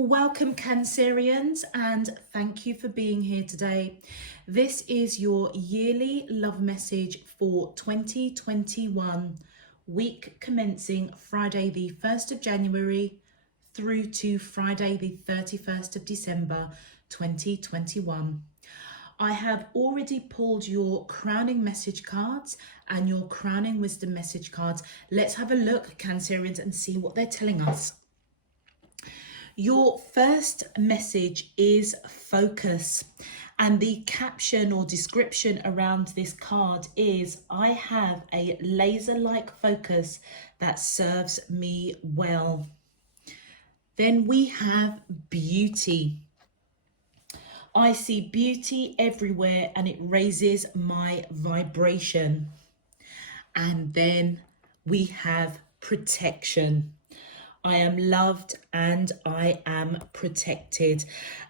Welcome, Cancerians, and thank you for being here today. This is your yearly love message for 2021, week commencing Friday the 1st of January through to Friday the 31st of December 2021. I have already pulled your crowning message cards and your crowning wisdom message cards. Let's have a look, Cancerians, and see what they're telling us. Your first message is focus, and the caption or description around this card is I have a laser-like focus that serves me well. Then we have beauty. I see beauty everywhere and it raises my vibration. And then we have protection. I am loved and I am protected.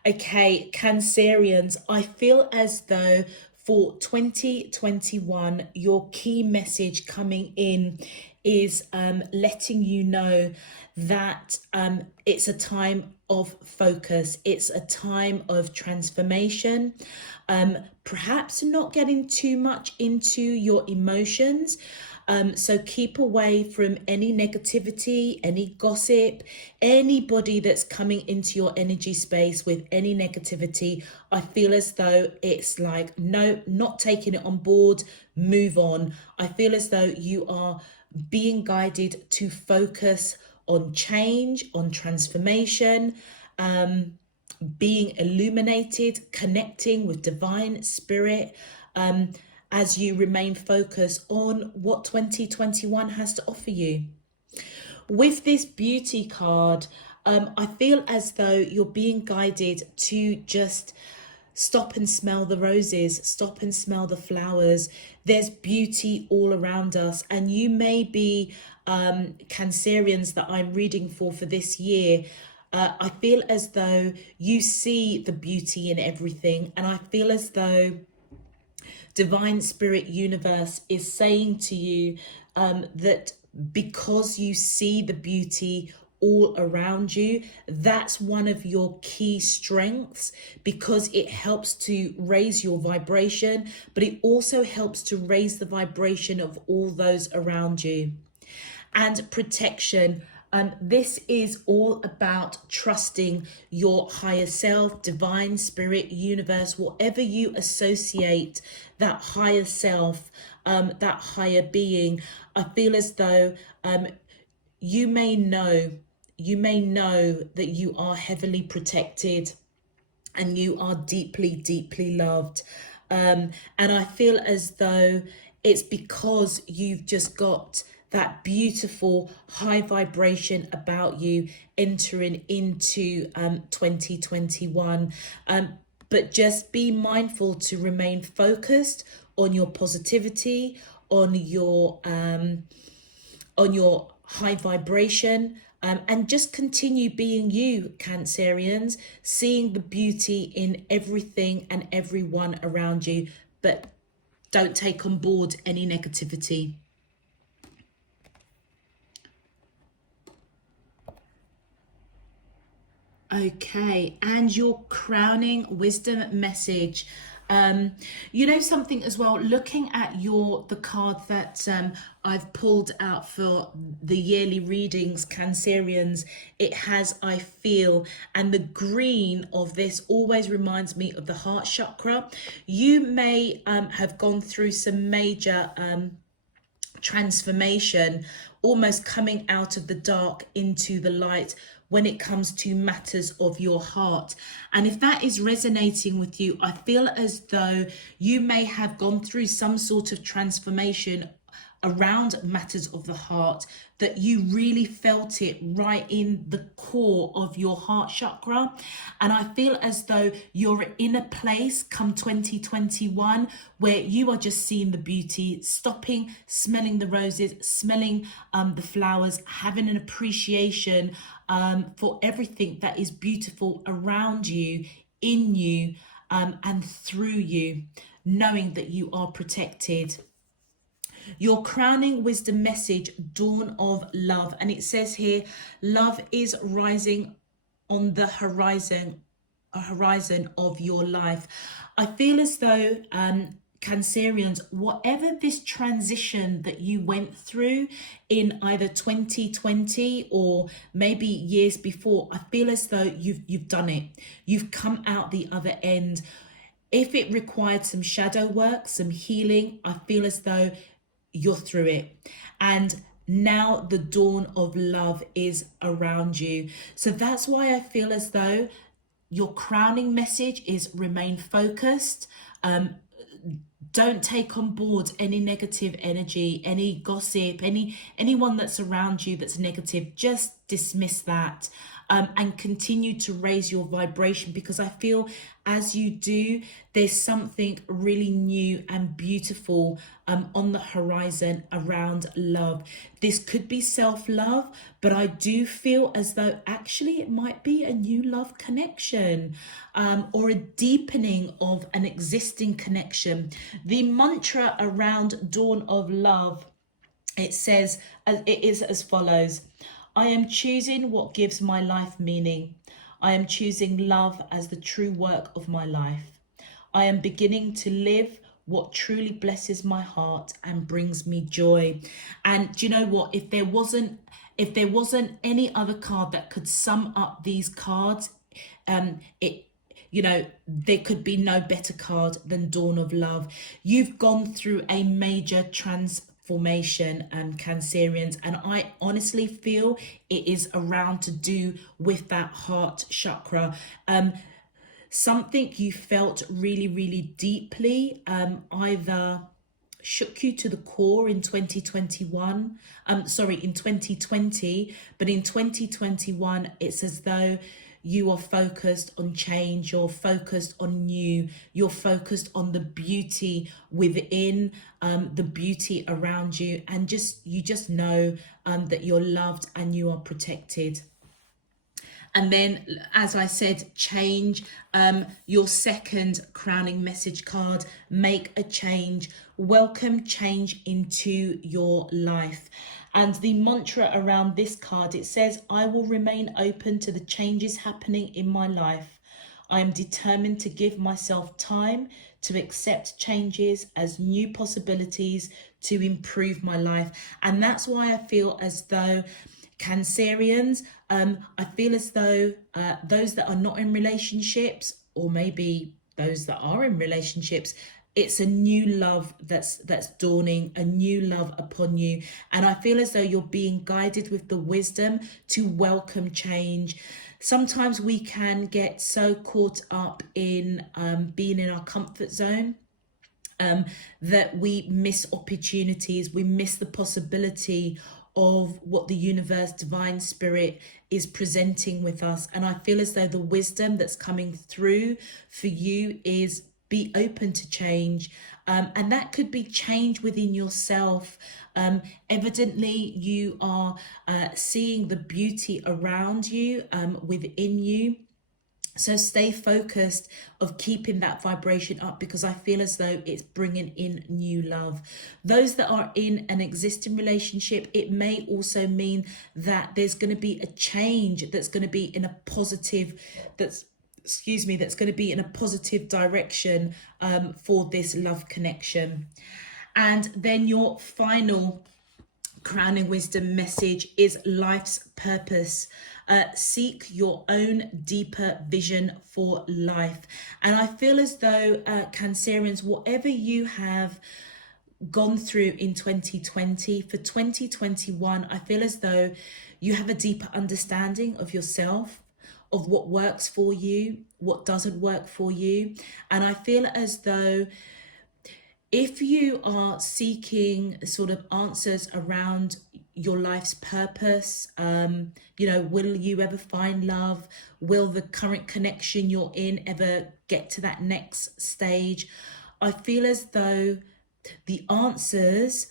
Okay, Cancerians, I feel as though for 2021, your key message coming in is letting you know that it's a time of focus. It's a time of transformation. Perhaps not getting too much into your emotions. So keep away from any negativity, any gossip, anybody that's coming into your energy space with any negativity. I feel as though it's like, no, not taking it on board, move on. I feel as though you are being guided to focus on change, on transformation, being illuminated, connecting with divine spirit, as you remain focused on what 2021 has to offer you. With this beauty card, I feel as though you're being guided to just stop and smell the roses, stop and smell the flowers. There's beauty all around us, and you may be Cancerians that I'm reading for this year. I feel as though you see the beauty in everything, and I feel as though Divine Spirit Universe is saying to you that because you see the beauty all around you, that's one of your key strengths, because it helps to raise your vibration, but it also helps to raise the vibration of all those around you. And protection. This is all about trusting your higher self, divine spirit, universe, whatever you associate that higher self, that higher being. I feel as though you may know that you are heavily protected and you are deeply, deeply loved. And I feel as though it's because you've just got that beautiful high vibration about you entering into 2021. But just be mindful to remain focused on your positivity, on your high vibration, and just continue being you, Cancerians, seeing the beauty in everything and everyone around you, but don't take on board any negativity. Okay, and your crowning wisdom message. You know something as well, looking at the card that I've pulled out for the yearly readings, Cancerians, it has I feel, and the green of this always reminds me of the heart chakra. You may have gone through some major transformation, almost coming out of the dark into the light when it comes to matters of your heart. And if that is resonating with you, I feel as though you may have gone through some sort of transformation around matters of the heart, that you really felt it right in the core of your heart chakra. And I feel as though you're in a place come 2021 where you are just seeing the beauty, stopping, smelling the roses, smelling the flowers, having an appreciation for everything that is beautiful around you, in you, and through you, knowing that you are protected. Your crowning wisdom message, dawn of love. And it says here, love is rising on the horizon, a horizon of your life. I feel as though Cancerians, whatever this transition that you went through in either 2020 or maybe years before, I feel as though you've done it. You've come out the other end. If it required some shadow work, some healing, I feel as though you're through it. And now the dawn of love is around you. So that's why I feel as though your crowning message is remain focused. Don't take on board any negative energy, any gossip, anyone that's around you that's negative. Just dismiss that, and continue to raise your vibration, because I feel as you do, there's something really new and beautiful on the horizon around love. This could be self-love, but I do feel as though actually it might be a new love connection, or a deepening of an existing connection. The mantra around dawn of love, it says, it is as follows: I am choosing what gives my life meaning. I am choosing love as the true work of my life. I am beginning to live what truly blesses my heart and brings me joy. And do you know what? If there wasn't any other card that could sum up these cards, there could be no better card than Dawn of Love. You've gone through a major transformation, Cancerians, and I honestly feel it is around to do with that heart chakra. Something you felt really, really deeply, either shook you to the core in 2021, in 2020, but in 2021, it's as though you are focused on change, you're focused on new, you're focused on the beauty within, the beauty around you, and you just know that you're loved and you are protected. And then, as I said, change, your second crowning message card, make a change, welcome change into your life. And the mantra around this card, it says, I will remain open to the changes happening in my life. I am determined to give myself time to accept changes as new possibilities to improve my life. And that's why I feel as though Cancerians, I feel as though those that are not in relationships, or maybe those that are in relationships, it's a new love that's dawning, a new love upon you. And I feel as though you're being guided with the wisdom to welcome change. Sometimes we can get so caught up in being in our comfort zone, that we miss opportunities, we miss the possibility of what the universe, divine spirit is presenting with us. And I feel as though the wisdom that's coming through for you is be open to change. And that could be change within yourself. Evidently, you are seeing the beauty around you, within you. So stay focused of keeping that vibration up, because I feel as though it's bringing in new love. Those that are in an existing relationship, it may also mean that there's going to be a change that's going to be in a positive, that's going to be in a positive direction for this love connection. And then your final crowning wisdom message is life's purpose. Seek your own deeper vision for life. And I feel as though, Cancerians, whatever you have gone through in 2020, for 2021, I feel as though you have a deeper understanding of yourself, of what works for you, what doesn't work for you. And I feel as though if you are seeking sort of answers around your life's purpose, will you ever find love? Will the current connection you're in ever get to that next stage? I feel as though the answers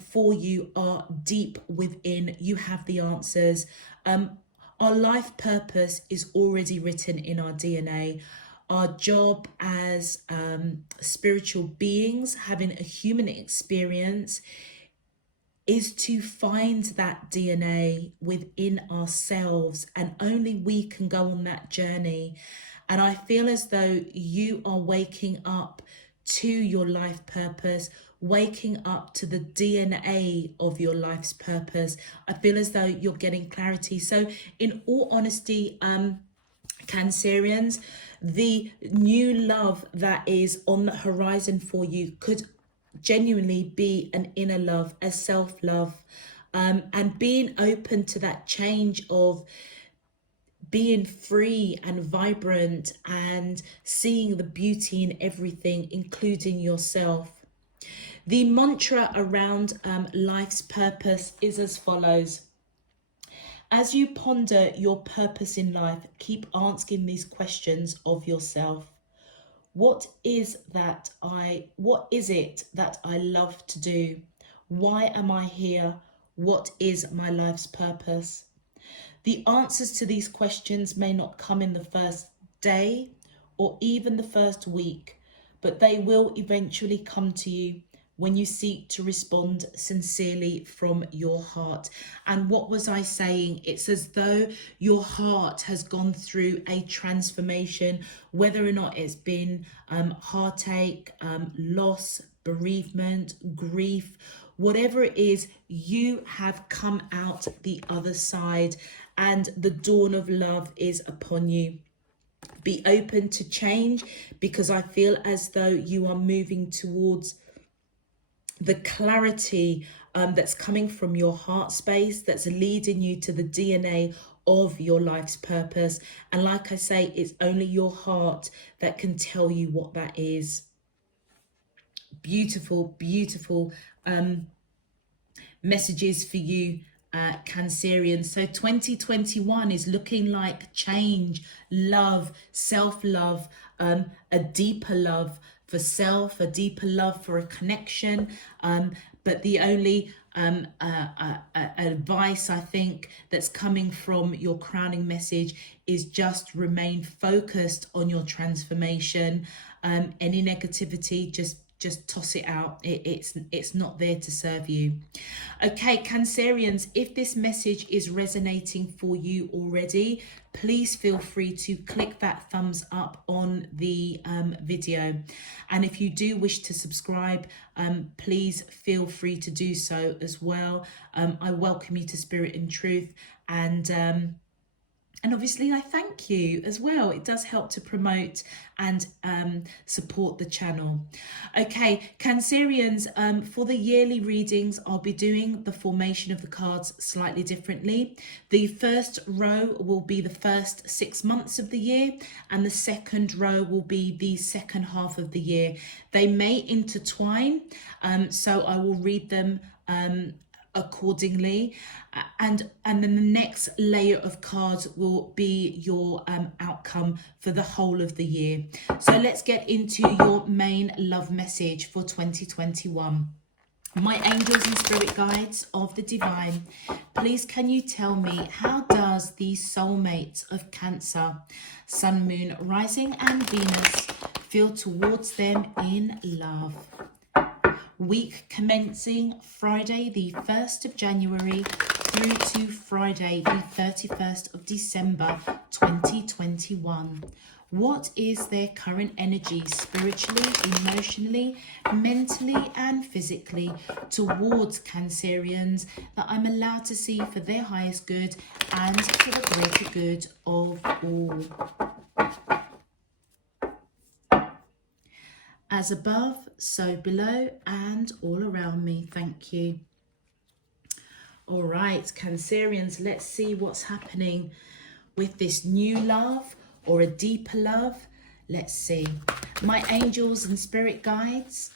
for you are deep within. You have the answers. Our life purpose is already written in our DNA. Our job as spiritual beings having a human experience is to find that DNA within ourselves, and only we can go on that journey. And I feel as though you are waking up to your life purpose, waking up to the DNA of your life's purpose. I feel as though you're getting clarity. So in all honesty, Cancerians, the new love that is on the horizon for you could genuinely be an inner love, a self-love, and being open to that change of being free and vibrant and seeing the beauty in everything, including yourself. The mantra around life's purpose is as follows. As you ponder your purpose in life, keep asking these questions of yourself. What is it that I love to do? Why am I here? What is my life's purpose? The answers to these questions may not come in the first day or even the first week, but they will eventually come to you when you seek to respond sincerely from your heart. And what was I saying? It's as though your heart has gone through a transformation, whether or not it's been heartache, loss, bereavement, grief, whatever it is, you have come out the other side and the dawn of love is upon you. Be open to change, because I feel as though you are moving towards the clarity that's coming from your heart space, that's leading you to the DNA of your life's purpose. And like I say, it's only your heart that can tell you what that is. Beautiful, beautiful messages for you, Cancerian. So 2021 is looking like change, love, self-love, a deeper love for self, a deeper love for a connection. But the only advice I think that's coming from your crowning message is just remain focused on your transformation. Any negativity, just toss it out. It's not there to serve you. Okay, Cancerians, if this message is resonating for you already, please feel free to click that thumbs up on the video. And if you do wish to subscribe, please feel free to do so as well. I welcome you to Spirit and Truth, and obviously I thank you as well. It does help to promote and support the channel. Okay, Cancerians, for the yearly readings, I'll be doing the formation of the cards slightly differently. The first row will be the first 6 months of the year, and the second row will be the second half of the year. They may intertwine, so I will read them accordingly, and then the next layer of cards will be your outcome for the whole of the year. So let's get into your main love message for 2021. My angels and spirit guides of the divine, please can you tell me, how does the soulmates of Cancer, Sun, Moon, Rising and Venus feel towards them in love? Week commencing Friday the 1st of January through to Friday the 31st of December 2021. What is their current energy spiritually, emotionally, mentally and physically towards Cancerians that I'm allowed to see for their highest good and for the greater good of all? As above, so below and all around me. Thank you. All right, Cancerians, let's see what's happening with this new love or a deeper love. Let's see. My angels and spirit guides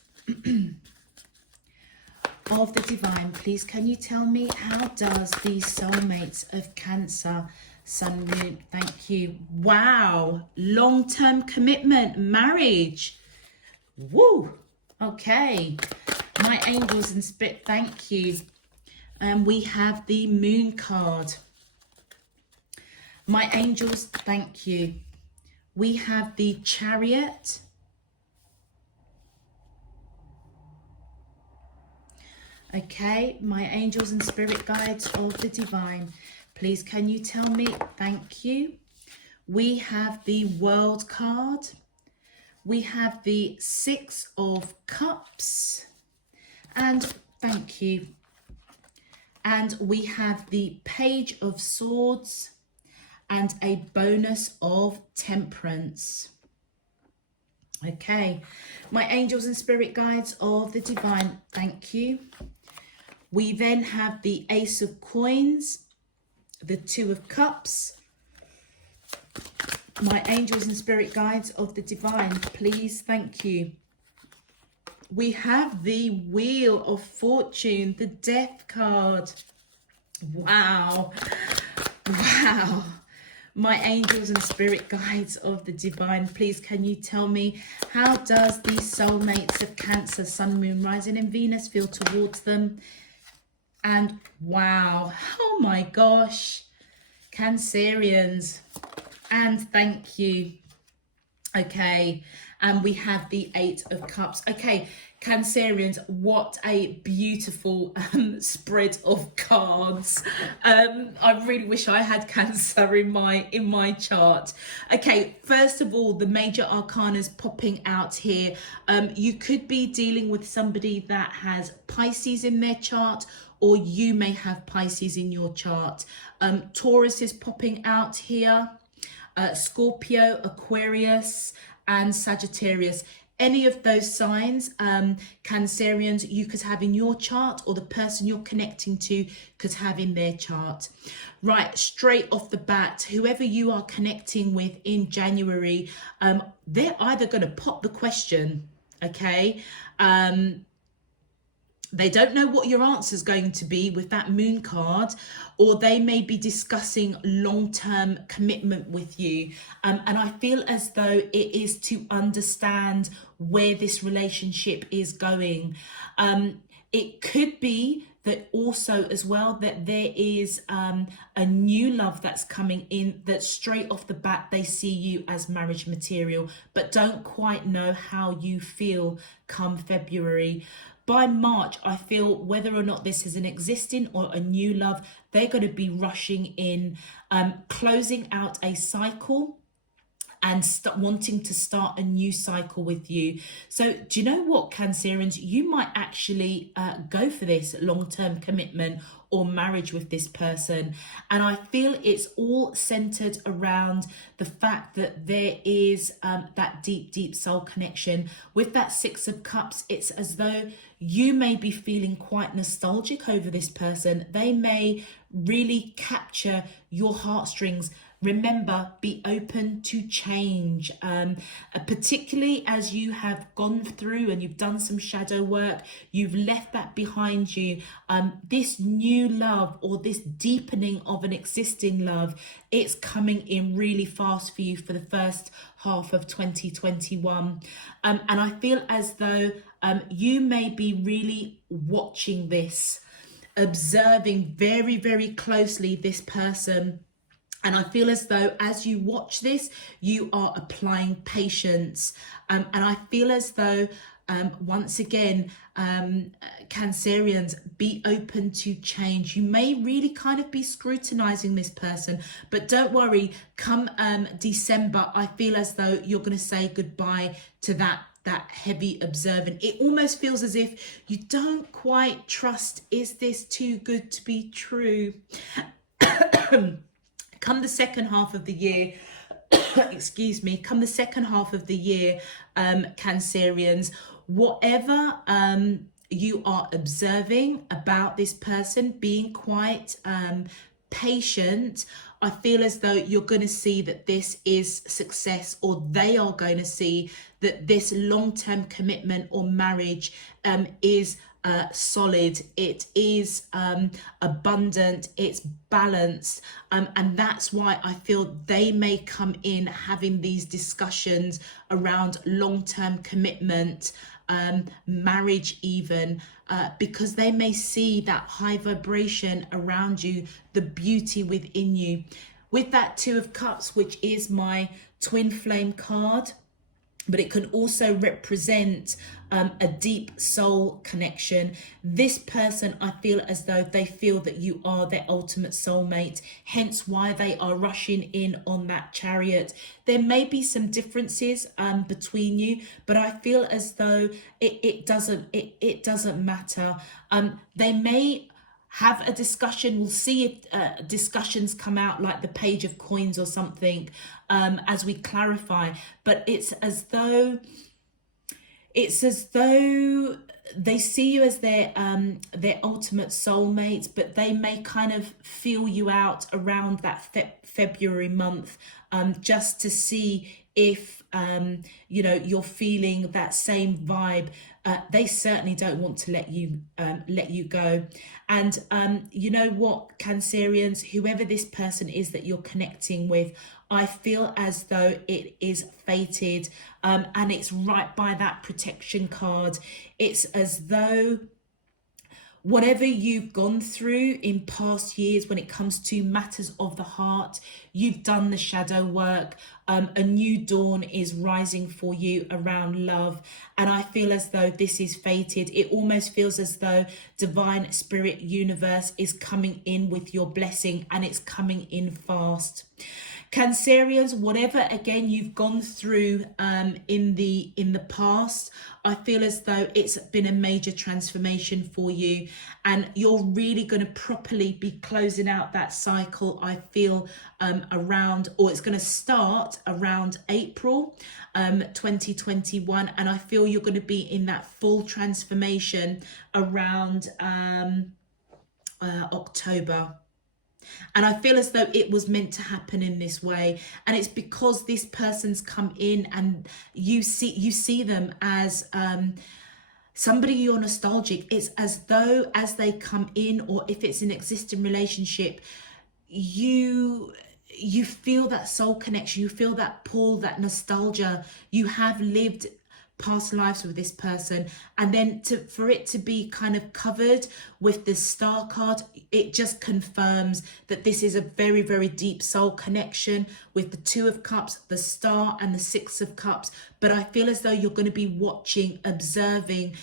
of the divine, please can you tell me, how does the soulmates of Cancer, Sun, Moon, thank you. Wow, long-term commitment, marriage. Woo! Okay, my angels and spirit, thank you. And we have the Moon card. My angels, thank you. We have the Chariot. Okay, my angels and spirit guides of the divine, please can you tell me, thank you. We have the World card. We have the Six of Cups. And thank you. And we have the Page of Swords and a bonus of Temperance. Okay, my angels and spirit guides of the divine, thank you. We then have the Ace of Coins, the Two of Cups. My angels and spirit guides of the divine, please, thank you. We have the Wheel of Fortune, the Death card. Wow. Wow. My angels and spirit guides of the divine, please can you tell me, how does the soulmates of Cancer, Sun, Moon, Rising and Venus feel towards them? And wow, oh my gosh, Cancerians, and thank you. Okay, and we have the Eight of Cups. Okay, Cancerians, what a beautiful spread of cards. I really wish I had Cancer in my chart. Okay, first of all, the major arcanas popping out here. You could be dealing with somebody that has Pisces in their chart, or you may have Pisces in your chart. Taurus is popping out here. Scorpio, Aquarius and Sagittarius. Any of those signs, Cancerians, you could have in your chart, or the person you're connecting to could have in their chart. Right, straight off the bat, whoever you are connecting with in January, they're either going to pop the question, okay? They don't know what your answer is going to be with that Moon card, or they may be discussing long-term commitment with you. And I feel as though it is to understand where this relationship is going. It could be that also as well that there is a new love that's coming in, that straight off the bat they see you as marriage material, but don't quite know how you feel come February. By March, I feel whether or not this is an existing or a new love, they're going to be rushing in, closing out a cycle and wanting to start a new cycle with you. So do you know what, Cancerians, you might actually go for this long-term commitment or marriage with this person. And I feel it's all centered around the fact that there is that deep soul connection. With that Six of Cups, it's as though you may be feeling quite nostalgic over this person. They may really capture your heartstrings. Remember, be open to change, particularly as you have gone through and you've done some shadow work, you've left that behind you. This new love, or this deepening of an existing love, it's coming in really fast for you for the first half of 2021. And I feel as though you may be really watching this, observing very, very closely this person. And I feel as though as you watch this, you are applying patience. And I feel as though, once again, Cancerians, be open to change. You may really kind of be scrutinizing this person, but don't worry, come December, I feel as though you're going to say goodbye to that heavy observant. It almost feels as if you don't quite trust, is this too good to be true? Come the second half of the year, excuse me, come the second half of the year, Cancerians, whatever you are observing about this person, being quite patient, I feel as though you're going to see that this is success, or they are going to see that this long-term commitment or marriage is solid, it is abundant, it's balanced, and that's why I feel they may come in having these discussions around long-term commitment, marriage even, because they may see that high vibration around you, the beauty within you. With that Two of Cups, which is my twin flame card, but it can also represent a deep soul connection. This person, I feel as though they feel that you are their ultimate soulmate, hence why they are rushing in on that chariot. There may be some differences between you, but I feel as though it doesn't matter. They may have a discussion. We'll see if discussions come out like the Page of Coins or something as we clarify, but it's as though they see you as their ultimate soulmate, but they may kind of feel you out around that February month, just to see if you're feeling that same vibe. They certainly don't want to let you go. And you know what, Cancerians, whoever this person is that you're connecting with, I feel as though it is fated, and it's right by that protection card. It's as though whatever you've gone through in past years when it comes to matters of the heart, you've done the shadow work. A new dawn is rising for you around love. And I feel as though this is fated. It almost feels as though divine spirit universe is coming in with your blessing, and it's coming in fast. Cancerians, whatever again you've gone through in the past, I feel as though it's been a major transformation for you, and you're really going to properly be closing out that cycle. I feel around, or it's going to start around April 2021, and I feel you're going to be in that full transformation around October. And I feel as though it was meant to happen in this way. And it's because this person's come in, and you see them as somebody you're nostalgic. It's as though as they come in, or if it's an existing relationship, you feel that soul connection, you feel that pull, that nostalgia. You have lived past lives with this person, and then for it to be kind of covered with the Star card, it just confirms that this is a very, very deep soul connection with the Two of Cups, the Star, and the Six of Cups. But I feel as though you're going to be watching, observing.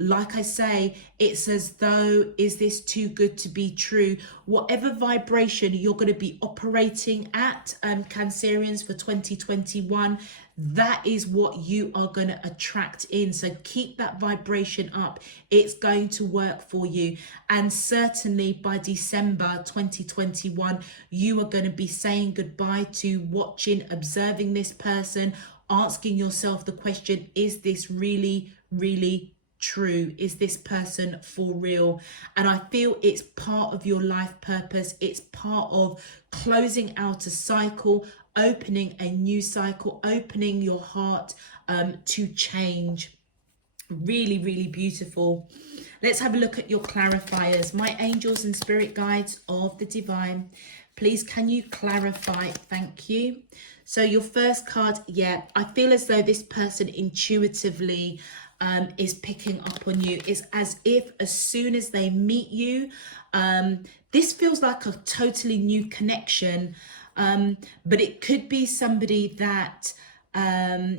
Like I say, it's as though, is this too good to be true? Whatever vibration you're going to be operating at, Cancerians, for 2021, that is what you are going to attract in. So keep that vibration up. It's going to work for you. And certainly by December 2021, you are going to be saying goodbye to watching, observing this person, asking yourself the question, is this really, really true? Is this person for real? And I feel it's part of your life purpose. It's part of closing out a cycle, opening a new cycle, opening your heart to change. Really, really beautiful. Let's have a look at your clarifiers. My angels and spirit guides of the divine, please can you clarify? Thank you. So your first card, yeah, I feel as though this person intuitively is picking up on you. It's as if as soon as they meet you, this feels like a totally new connection, but it could be somebody that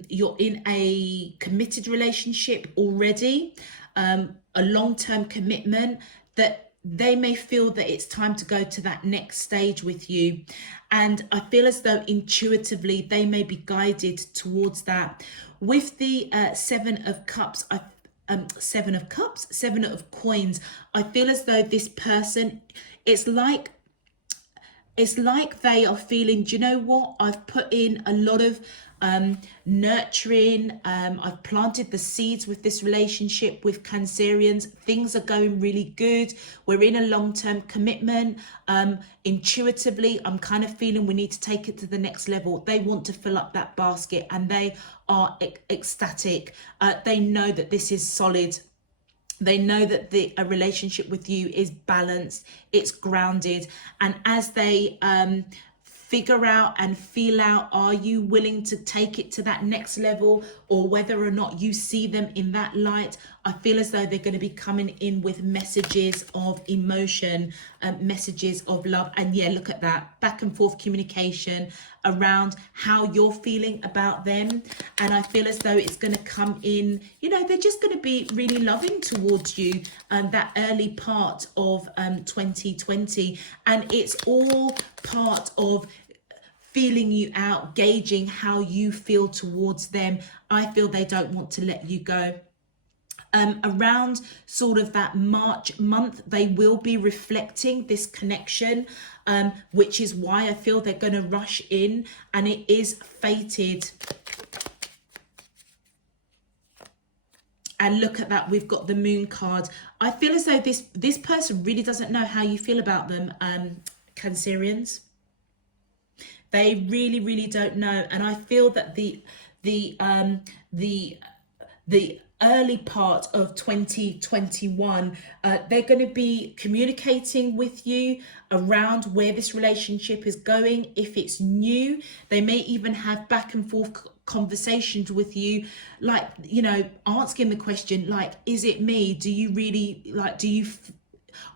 you're in a committed relationship already, a long-term commitment, that they may feel that it's time to go to that next stage with you. And I feel as though intuitively they may be guided towards that. With the Seven of Cups, Seven of Coins, I feel as though this person, it's like they are feeling, do you know what? I've put in a lot of nurturing. I've planted the seeds with this relationship with Cancerians. Things are going really good. We're in a long-term commitment. Intuitively, I'm kind of feeling we need to take it to the next level. They want to fill up that basket, and they are ecstatic. They know that this is solid. They know that a relationship with you is balanced, it's grounded. And as they figure out and feel out, are you willing to take it to that next level, or whether or not you see them in that light, I feel as though they're going to be coming in with messages of emotion, messages of love. And yeah, look at that, back and forth communication, around how you're feeling about them. And I feel as though it's going to come in, you know, they're just going to be really loving towards you that early part of 2020. And it's all part of feeling you out, gauging how you feel towards them. I feel they don't want to let you go. Around sort of that March month, they will be reflecting this connection, which is why I feel they're going to rush in, and it is fated. And look at that, we've got the Moon card. I feel as though this person really doesn't know how you feel about them, Cancerians. They really, really don't know. And I feel that the early part of 2021, they're going to be communicating with you around where this relationship is going. If it's new, they may even have back and forth conversations with you, like, you know, asking the question, like, is it me? Do you really, like,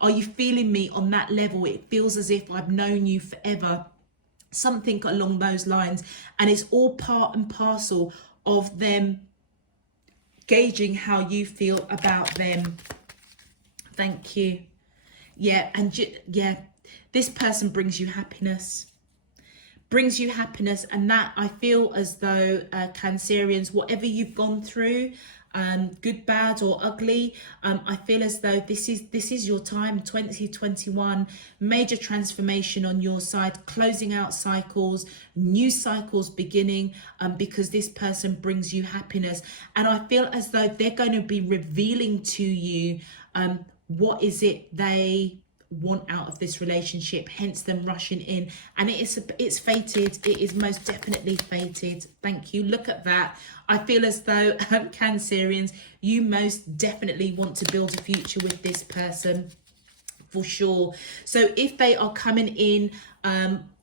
are you feeling me on that level? It feels as if I've known you forever. Something along those lines. And it's all part and parcel of them gauging how you feel about them. Thank you. Yeah, and yeah, this person brings you happiness. Brings you happiness, and that, I feel as though Cancerians, whatever you've gone through, good, bad or ugly, I feel as though this is your time. 2021, major transformation on your side, closing out cycles, new cycles beginning, because this person brings you happiness. And I feel as though they're going to be revealing to you what is it they want out of this relationship, hence them rushing in. And it's fated. It is most definitely fated. Thank you. Look at that. I feel as though Cancerians, you most definitely want to build a future with this person, for sure. So if they are coming in,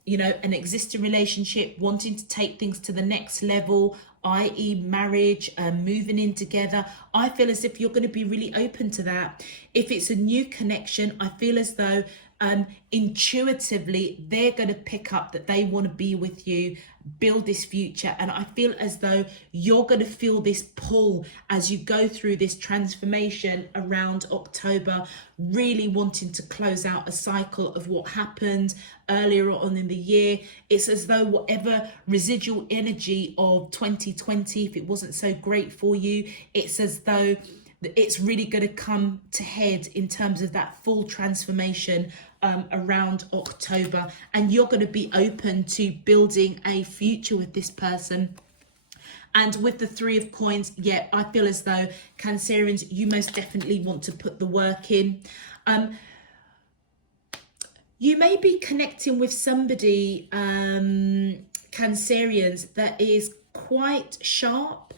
you know, an existing relationship, wanting to take things to the next level, i.e. marriage, moving in together, I feel as if you're going to be really open to that. If it's a new connection, I feel as though intuitively they're going to pick up that they want to be with you, build this future. And I feel as though you're going to feel this pull as you go through this transformation around October, really wanting to close out a cycle of what happened earlier on in the year. It's as though whatever residual energy of 2020, if it wasn't so great for you, it's as though it's really going to come to head in terms of that full transformation around October. And you're going to be open to building a future with this person. And with the Three of Coins, yeah, I feel as though Cancerians, you most definitely want to put the work in. You may be connecting with somebody, Cancerians, that is quite sharp.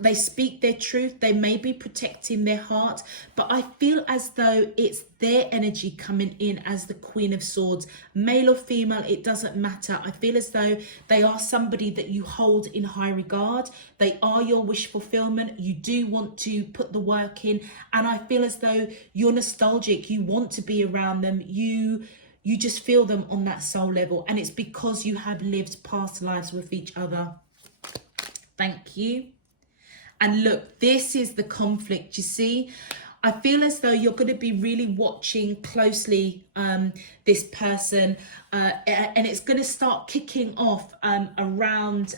They speak their truth. They may be protecting their heart, but I feel as though it's their energy coming in as the Queen of Swords, male or female, it doesn't matter. I feel as though they are somebody that you hold in high regard. They are your wish fulfillment. You do want to put the work in, and I feel as though you're nostalgic. You want to be around them. You just feel them on that soul level, and it's because you have lived past lives with each other. Thank you. And look, this is the conflict, you see. I feel as though you're going to be really watching closely this person, and it's going to start kicking off around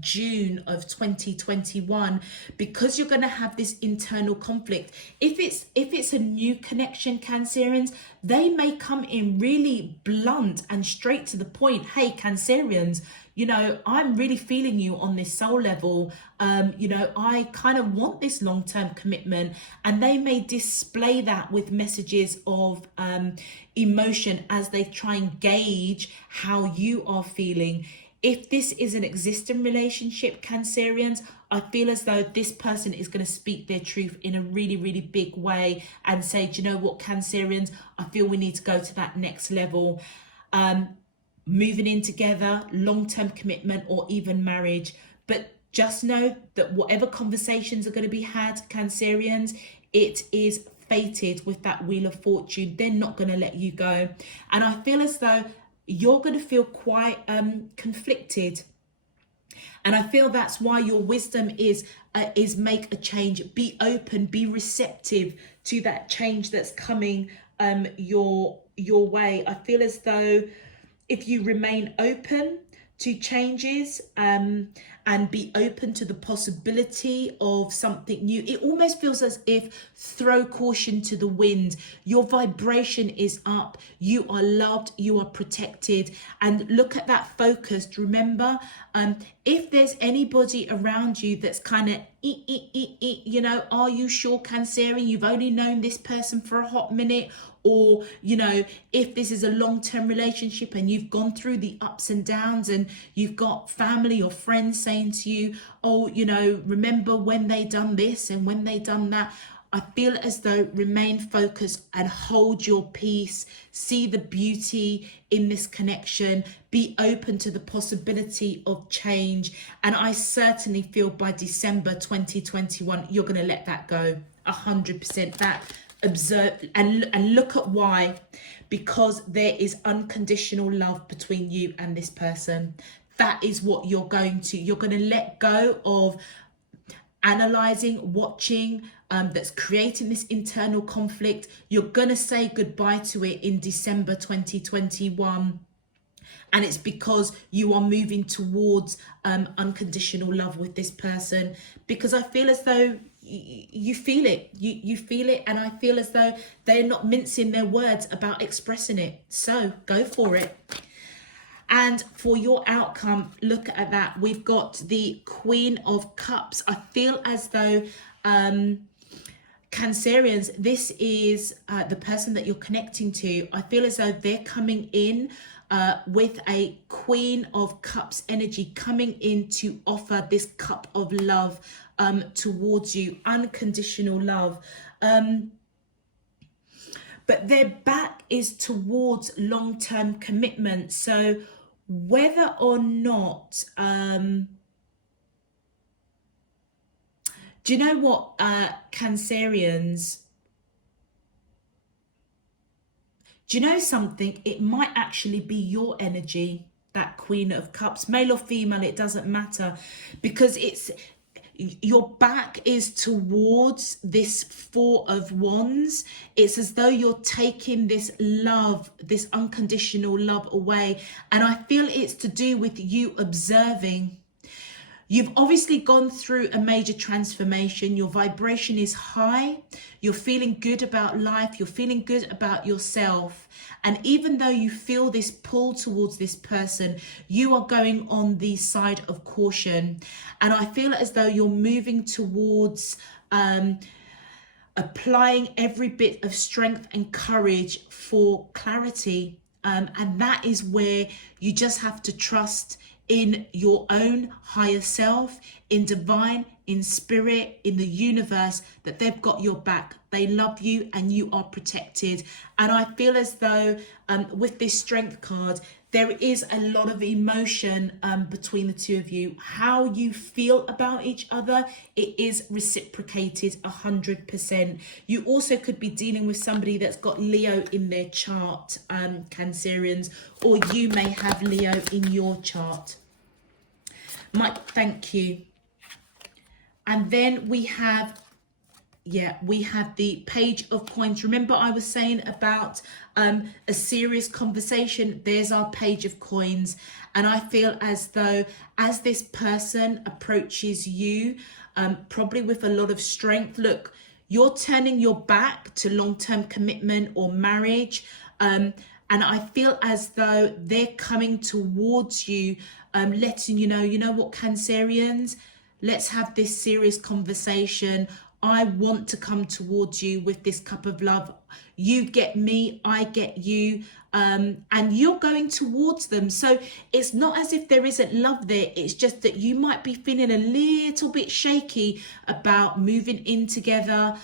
June of 2021, because you're going to have this internal conflict. If it's a new connection, Cancerians, they may come in really blunt and straight to the point. Hey, Cancerians, you know, I'm really feeling you on this soul level. You know, I kind of want this long-term commitment. And they may display that with messages of emotion as they try and gauge how you are feeling. If this is an existing relationship, Cancerians, I feel as though this person is going to speak their truth in a really, really big way and say, do you know what, Cancerians, I feel we need to go to that next level. Moving in together, long-term commitment, or even marriage. But just know that whatever conversations are going to be had, Cancerians, it is fated with that Wheel of Fortune. They're not going to let you go. And I feel as though you're going to feel quite conflicted. And I feel that's why your wisdom is make a change. Be open, be receptive to that change that's coming your way. I feel as though if you remain open to changes and be open to the possibility of something new, it almost feels as if throw caution to the wind. Your vibration is up, you are loved, you are protected, and look at that focused. Remember, if there's anybody around you that's kind of you know, are you sure, Cancerian, you've only known this person for a hot minute? Or, you know, if this is a long-term relationship and you've gone through the ups and downs and you've got family or friends saying to you, oh, you know, remember when they done this and when they done that. I feel as though remain focused and hold your peace. See the beauty in this connection. Be open to the possibility of change. And I certainly feel by December 2021, you're going to let that go 100%. That observe and look at why. Because there is unconditional love between you and this person. That is what you're going to let go of analyzing, watching, that's creating this internal conflict. You're going to say goodbye to it in December 2021. And it's because you are moving towards unconditional love with this person. Because I feel as though you feel it. You feel it. And I feel as though they're not mincing their words about expressing it. So go for it. And for your outcome, look at that. We've got the Queen of Cups. I feel as though Cancerians, this is the person that you're connecting to. I feel as though they're coming in with a Queen of Cups energy, coming in to offer this cup of love towards you, unconditional love. But their back is towards long-term commitment. So whether or not, do you know what, Cancerians, do you know something? It might actually be your energy, that Queen of Cups, male or female, it doesn't matter, because it's, your back is towards this Four of Wands. It's as though you're taking this love, this unconditional love away. And I feel it's to do with you observing. You've obviously gone through a major transformation. Your vibration is high. You're feeling good about life. You're feeling good about yourself. And even though you feel this pull towards this person, you are going on the side of caution. And I feel as though you're moving towards applying every bit of strength and courage for clarity. And that is where you just have to trust in your own higher self, in divine, in spirit, in the universe, that they've got your back. They love you and you are protected. And I feel as though with this Strength card, there is a lot of emotion between the two of you. How you feel about each other, it is reciprocated 100%. You also could be dealing with somebody that's got Leo in their chart, Cancerians, or you may have Leo in your chart. Mike, thank you. And then we have, we have the Page of Coins. Remember I was saying about a serious conversation? There's our Page of Coins. And I feel as though as this person approaches you, probably with a lot of strength, look, you're turning your back to long-term commitment or marriage. And I feel as though they're coming towards you, letting you know what, Cancerians, let's have this serious conversation. I want to come towards you with this cup of love. You get me, I get you, and you're going towards them. So it's not as if there isn't love there. It's just that you might be feeling a little bit shaky about moving in together,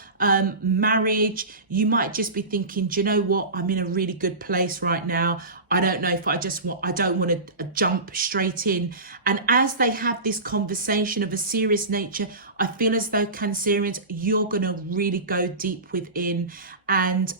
marriage. You might just be thinking, do you know what? I'm in a really good place right now. I don't know if I don't want to jump straight in. And as they have this conversation of a serious nature, I feel as though, Cancerians, you're going to really go deep within and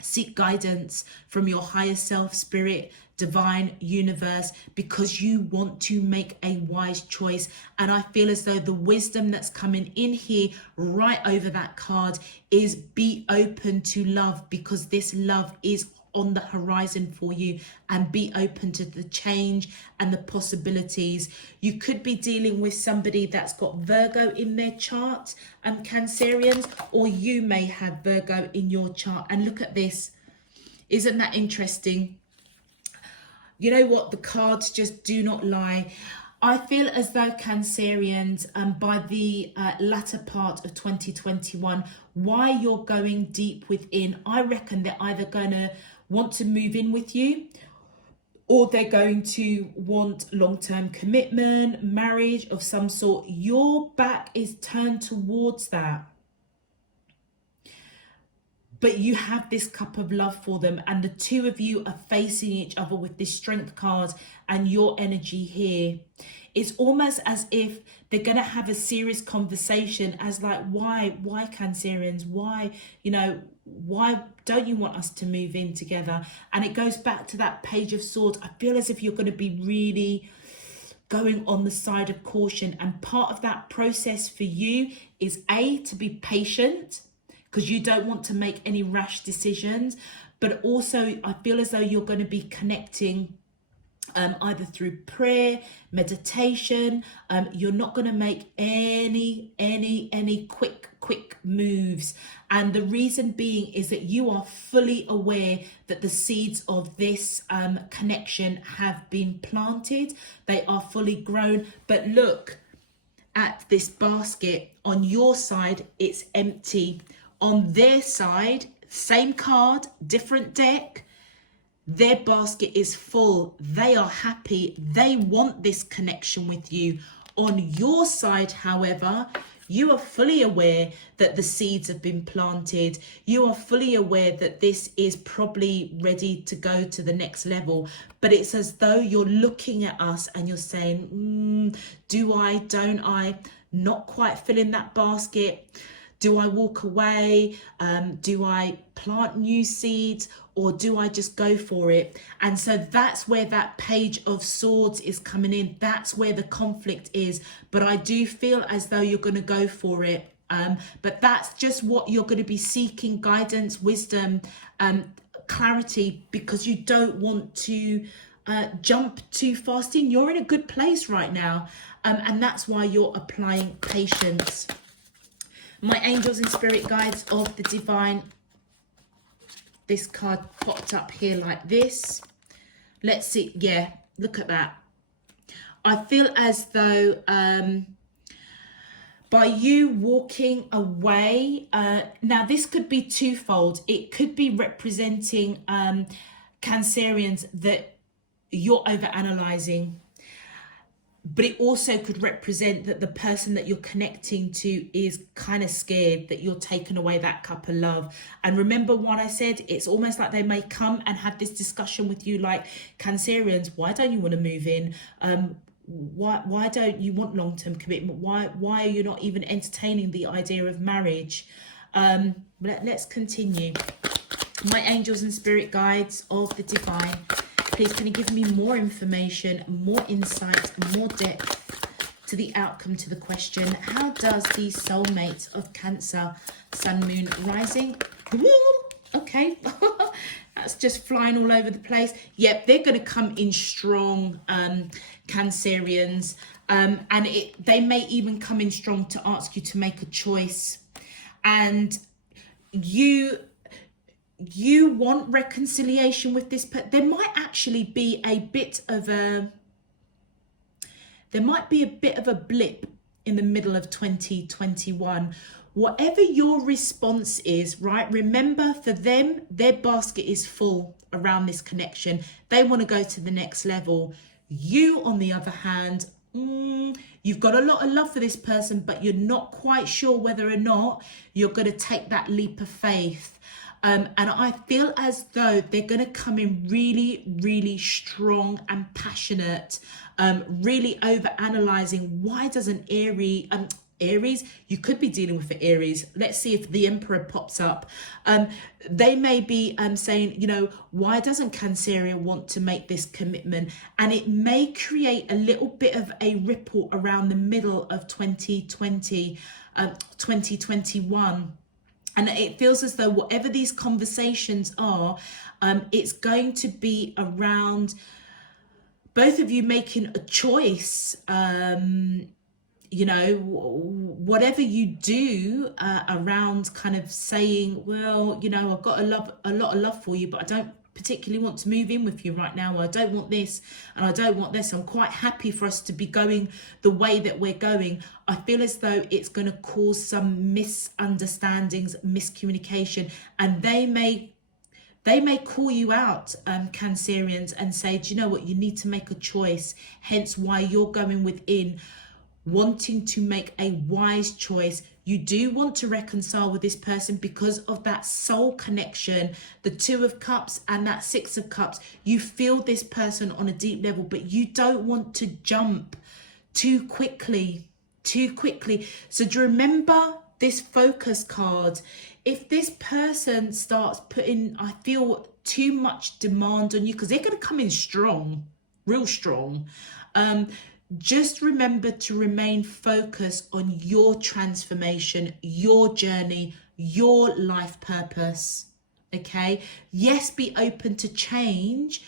Seek guidance from your higher self, spirit, divine, universe, because you want to make a wise choice. And I feel as though the wisdom that's coming in here right over that card is be open to love, because this love is on the horizon for you, and be open to the change and the possibilities. You could be dealing with somebody that's got Virgo in their chart, Cancerians, or you may have Virgo in your chart. And look at this. Isn't that interesting? You know what? The cards just do not lie. I feel as though Cancerians, by the latter part of 2021, why you're going deep within, I reckon they're either going to want to move in with you, or they're going to want long-term commitment, marriage of some sort. Your back is turned towards that. But you have this cup of love for them, and the two of you are facing each other with this strength card and your energy here. It's almost as if they're going to have a serious conversation as like, why Cancerians? Why, why don't you want us to move in together? And it goes back to that Page of Swords. I feel as if you're going to be really going on the side of caution. And part of that process for you is to be patient, because you don't want to make any rash decisions. But also, I feel as though you're going to be connecting either through prayer, meditation. You're not going to make any quick moves. And the reason being is that you are fully aware that the seeds of this connection have been planted. They are fully grown. But look at this basket. On your side, it's empty. On their side, same card, different deck, their basket is full. They are happy. They want this connection with you. On your side, however, you are fully aware that the seeds have been planted. You are fully aware that this is probably ready to go to the next level. But it's as though you're looking at us and you're saying, do I, don't I? Not quite filling that basket. Do I walk away? Do I plant new seeds, or do I just go for it? And so that's where that Page of Swords is coming in. That's where the conflict is. But I do feel as though you're going to go for it. But that's just what you're going to be seeking: guidance, wisdom, clarity, because you don't want to jump too fast in. You're in a good place right now. And that's why you're applying patience. My angels and spirit guides of the divine, this card popped up here like this. Let's see. Yeah, look at that. I feel as though by you walking away, now this could be twofold. It could be representing Cancerians that you're overanalyzing. But it also could represent that the person that you're connecting to is kind of scared that you're taking away that cup of love. And remember what I said, it's almost like they may come and have this discussion with you like, Cancerians, why don't you want to move in? Why don't you want long-term commitment? Why are you not even entertaining the idea of marriage? Let's continue. My angels and spirit guides of the divine, please can you give me more information, more insight, more depth to the outcome to the question? How does the soulmates of Cancer, Sun, Moon, Rising? Woo! Okay, that's just flying all over the place. Yep, they're going to come in strong, Cancerians, and they may even come in strong to ask you to make a choice. And you want reconciliation with this, but there might actually be a bit of a blip in the middle of 2021. Whatever your response is, right? Remember, for them, their basket is full around this connection. They want to go to the next level. You, on the other hand, you've got a lot of love for this person, but you're not quite sure whether or not you're going to take that leap of faith. And I feel as though they're going to come in really, really strong and passionate, really over analyzing. Why doesn't Aries. You could be dealing with the Aries. Let's see if the Emperor pops up. They may be saying, you know, why doesn't Cancerian want to make this commitment? And it may create a little bit of a ripple around the middle of 2020, 2021. And it feels as though whatever these conversations are, it's going to be around both of you making a choice. You know, whatever you do around kind of saying, well, you know, I've got a lot of love for you, but I don't particularly want to move in with you right now, or I don't want this and I don't want this. I'm quite happy for us to be going the way that we're going. I feel as though it's going to cause some misunderstandings, miscommunication, and they may call you out, Cancerians, and say, do you know what, you need to make a choice, hence why you're going within, wanting to make a wise choice. You do want to reconcile with this person because of that soul connection, the Two of Cups and that Six of Cups. You feel this person on a deep level, but you don't want to jump too quickly. So do you remember this focus card? If this person starts putting, I feel, too much demand on you, because they're going to come in strong, real strong, just remember to remain focused on your transformation, your journey, your life purpose. Okay? Yes, be open to change.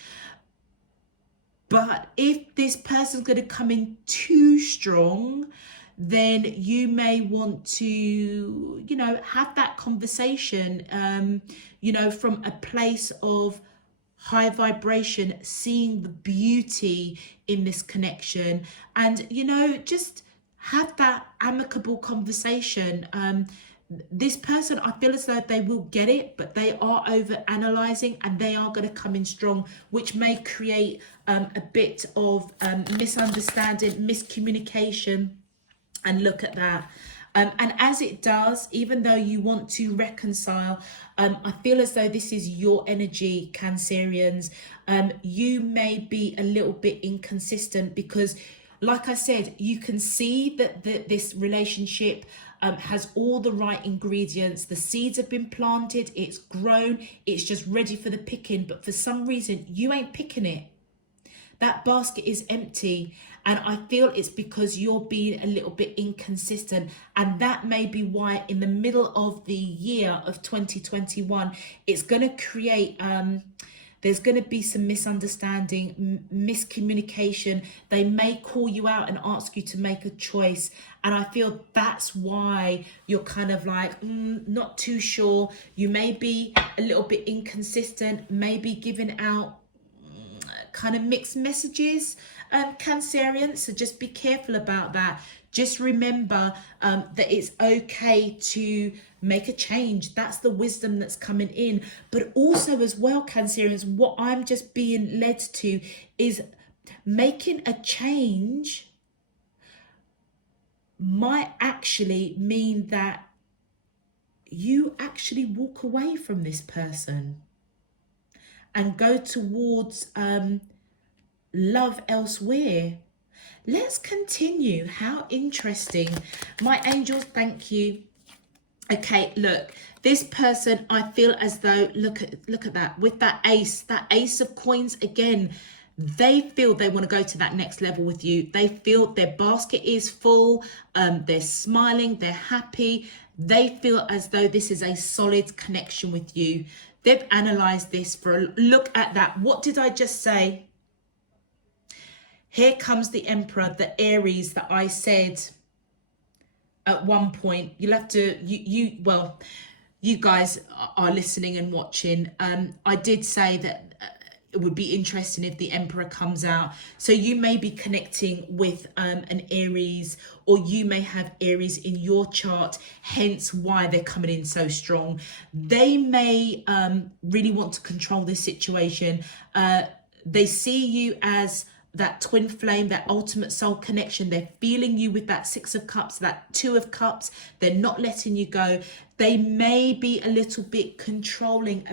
But if this person's going to come in too strong, then you may want to, you know, have that conversation, you know, from a place of high vibration, seeing the beauty in this connection, and, you know, just have that amicable conversation. This person, I feel as though they will get it, but they are over analyzing and they are going to come in strong, which may create a bit of misunderstanding, miscommunication. And look at that. And as it does, even though you want to reconcile, I feel as though this is your energy, Cancerians. You may be a little bit inconsistent because, like I said, you can see that this relationship has all the right ingredients. The seeds have been planted, it's grown, it's just ready for the picking. But for some reason, you ain't picking it. That basket is empty, and I feel it's because you're being a little bit inconsistent, and that may be why in the middle of the year of 2021 it's going to create there's going to be some misunderstanding, miscommunication. They may call you out and ask you to make a choice, and I feel that's why you're kind of like not too sure. You may be a little bit inconsistent, maybe giving out kind of mixed messages, Cancerians, so just be careful about that. Just remember that it's okay to make a change. That's the wisdom that's coming in. But also as well, Cancerians, what I'm just being led to is making a change might actually mean that you actually walk away from this person and go towards love elsewhere. Let's continue. How interesting. My angels, thank you. Okay, look, this person, I feel as though, look at that, with that ace of coins again, they feel they want to go to that next level with you. They feel their basket is full, they're smiling, they're happy. They feel as though this is a solid connection with you. They've analyzed this for a look at that. What did I just say? Here comes the Emperor, the Aries that I said at one point. You'll have to, well, you guys are listening and watching. I did say that it would be interesting if the Emperor comes out. So you may be connecting with an Aries, or you may have Aries in your chart, hence why they're coming in so strong. They may really want to control this situation. They see you as that twin flame, that ultimate soul connection. They're feeling you with that Six of Cups, that Two of Cups. They're not letting you go. They may be a little bit controlling,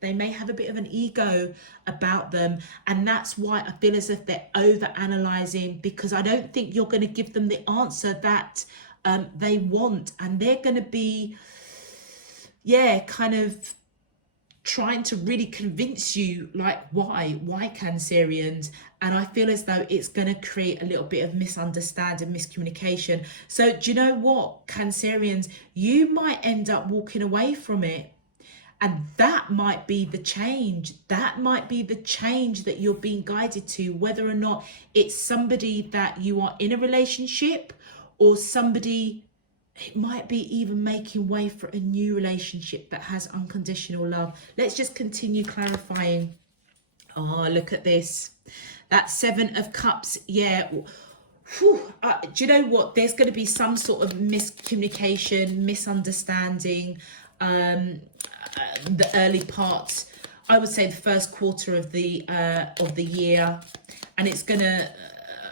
they may have a bit of an ego about them, and that's why I feel as if they're over analyzing, because I don't think you're going to give them the answer that they want, and they're going to be, yeah, kind of trying to really convince you, like, why Cancerians. And I feel as though it's going to create a little bit of misunderstanding, miscommunication. So do you know what, Cancerians, you might end up walking away from it, and that might be the change. That might be the change that you're being guided to, whether or not it's somebody that you are in a relationship, or somebody, it might be even making way for a new relationship that has unconditional love. Let's just continue clarifying. Oh, look at this. That Seven of Cups. Yeah. Whew. Do you know what? There's going to be some sort of miscommunication, misunderstanding. The early parts, I would say the first quarter of the year, and it's going to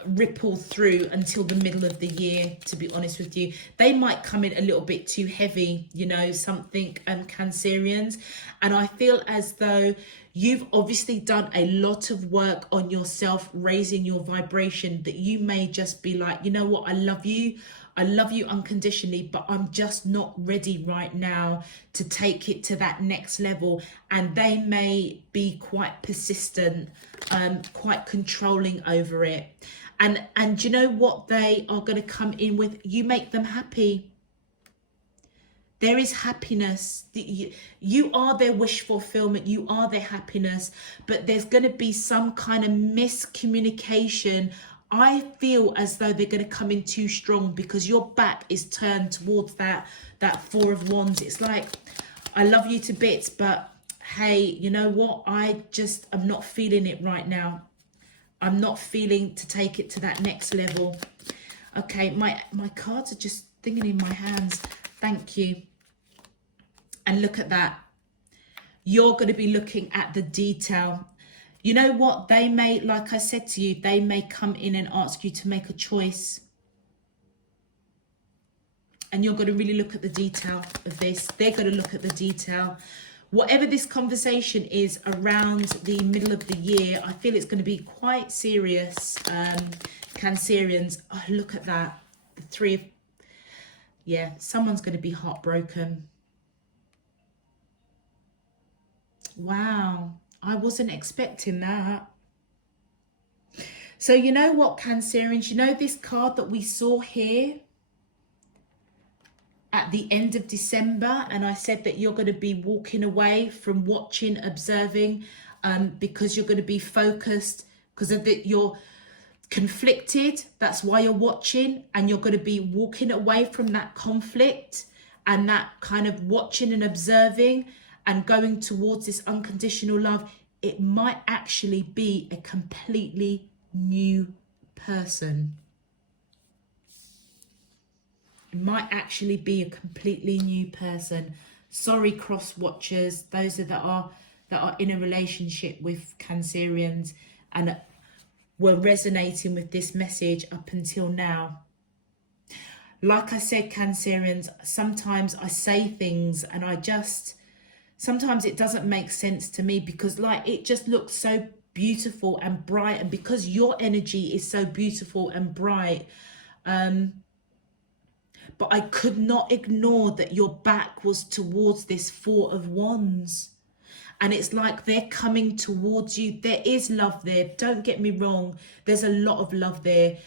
ripple through until the middle of the year, to be honest with you. They might come in a little bit too heavy, you know, something, Cancerians. And I feel as though you've obviously done a lot of work on yourself, raising your vibration, that you may just be like, you know what, I love you unconditionally, but I'm just not ready right now to take it to that next level. And they may be quite persistent, quite controlling over it. And you know what they are going to come in with? You make them happy. There is happiness. You are their wish fulfillment. You are their happiness. But there's going to be some kind of miscommunication. I feel as though they're going to come in too strong, because your back is turned towards that Four of Wands. It's like, I love you to bits, but hey, you know what? I just am not feeling it right now. I'm not feeling to take it to that next level. Okay, my cards are just thinking in my hands. Thank you. And look at that. You're going to be looking at the detail. You know what? They may, like I said to you, they may come in and ask you to make a choice. And you're going to really look at the detail of this. They're going to look at the detail. Whatever this conversation is around the middle of the year, I feel it's going to be quite serious, Cancerians. Oh, look at that. The Three of... Yeah, someone's going to be heartbroken. Wow. I wasn't expecting that. So you know what, Cancerians? You know this card that we saw here at the end of December, and I said that you're going to be walking away from watching, observing, because you're going to be focused, because of it, you're conflicted. That's why you're watching, and you're going to be walking away from that conflict and that kind of watching and observing and going towards this unconditional love. It might actually be a completely new person. It might actually be a completely new person. Sorry, cross watchers, those that are in a relationship with Cancerians and were resonating with this message up until now. Like I said, Cancerians, sometimes I say things and sometimes it doesn't make sense to me, because like it just looks so beautiful and bright, and because your energy is so beautiful and bright, but I could not ignore that your back was towards this Four of Wands. And it's like they're coming towards you. There is love there. Don't get me wrong. There's a lot of love there.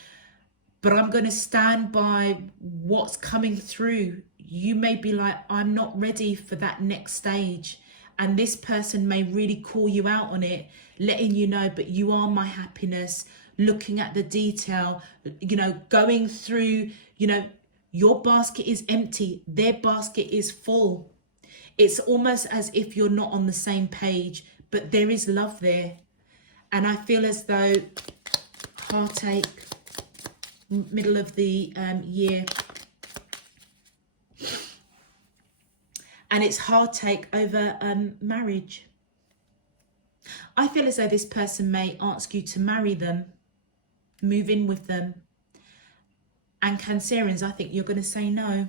But I'm going to stand by what's coming through. You may be like, I'm not ready for that next stage. And this person may really call you out on it, letting you know, but you are my happiness. Looking at the detail, you know, going through, you know, your basket is empty. Their basket is full. It's almost as if you're not on the same page, but there is love there. And I feel as though heartache, middle of the year. And it's heartache over marriage. I feel as though this person may ask you to marry them, move in with them. And Cancerians, I think you're going to say no.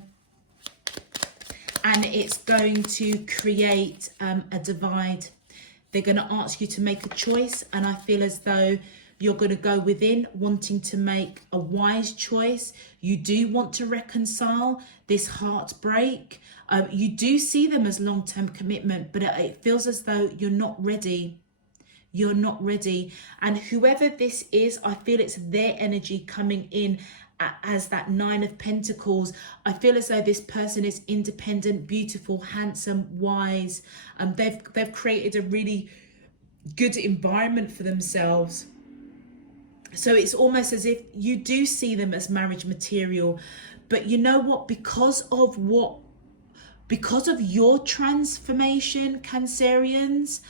And it's going to create a divide. They're going to ask you to make a choice. And I feel as though You're going to go within wanting to make a wise choice. You do want to reconcile this heartbreak. You do see them as long-term commitment, but it feels as though you're not ready. You're not ready. And whoever this is, I feel it's their energy coming in as that Nine of Pentacles. I feel as though this person is independent, beautiful, handsome, wise. They've created a really good environment for themselves. So it's almost as if you do see them as marriage material. But you know what? Because of your transformation, Cancerians,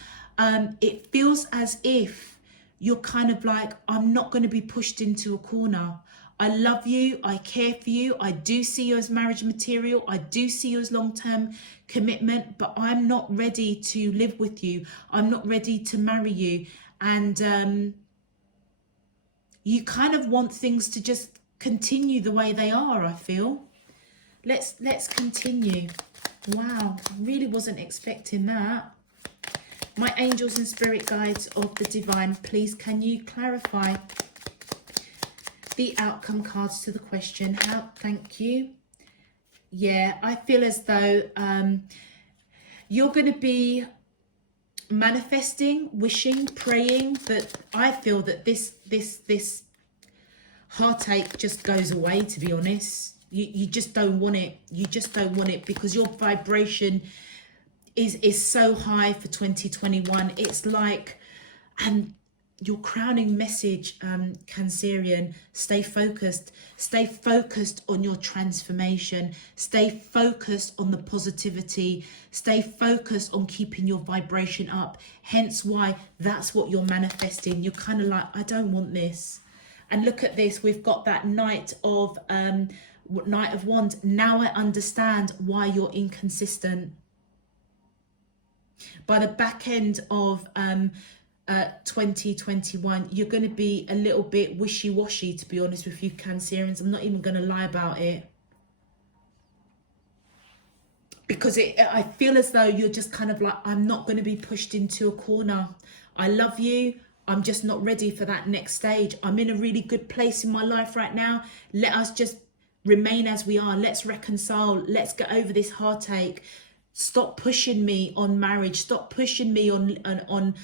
it feels as if you're kind of like, I'm not going to be pushed into a corner. I love you. I care for you. I do see you as marriage material. I do see you as long-term commitment, but I'm not ready to live with you. I'm not ready to marry you. And you kind of want things to just continue the way they are, I feel. Let's continue. Wow, really wasn't expecting that. My angels and spirit guides of the divine, please can you clarify the outcome cards to the question? Thank you. Yeah, I feel as though you're going to be manifesting, wishing, praying, but I feel that this heartache just goes away, to be honest. You just don't want it. You just don't want it because your vibration is so high for 2021. It's like, and your crowning message, Cancerian, stay focused. Stay focused on your transformation. Stay focused on the positivity. Stay focused on keeping your vibration up. Hence why that's what you're manifesting. You're kind of like, I don't want this. And look at this. We've got that Knight of Wands. Now I understand why you're inconsistent. By the back end of 2021, you're going to be a little bit wishy-washy, to be honest with you, Cancerians. I'm not even going to lie about it. Because I feel as though you're just kind of like, I'm not going to be pushed into a corner. I love you. I'm just not ready for that next stage. I'm in a really good place in my life right now. Let us just remain as we are. Let's reconcile. Let's get over this heartache. Stop pushing me on marriage. Stop pushing me on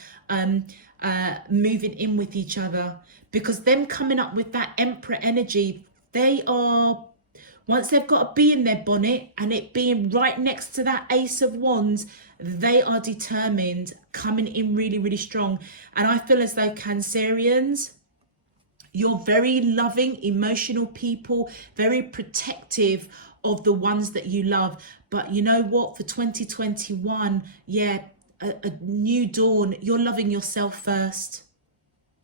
moving in with each other. Because them coming up with that Emperor energy, they are, once they've got a bee in their bonnet and it being right next to that Ace of Wands, they are determined, coming in really, really strong. And I feel as though Cancerians, you're very loving, emotional people, very protective of the ones that you love. But you know what? For 2021, yeah, a new dawn. You're loving yourself first.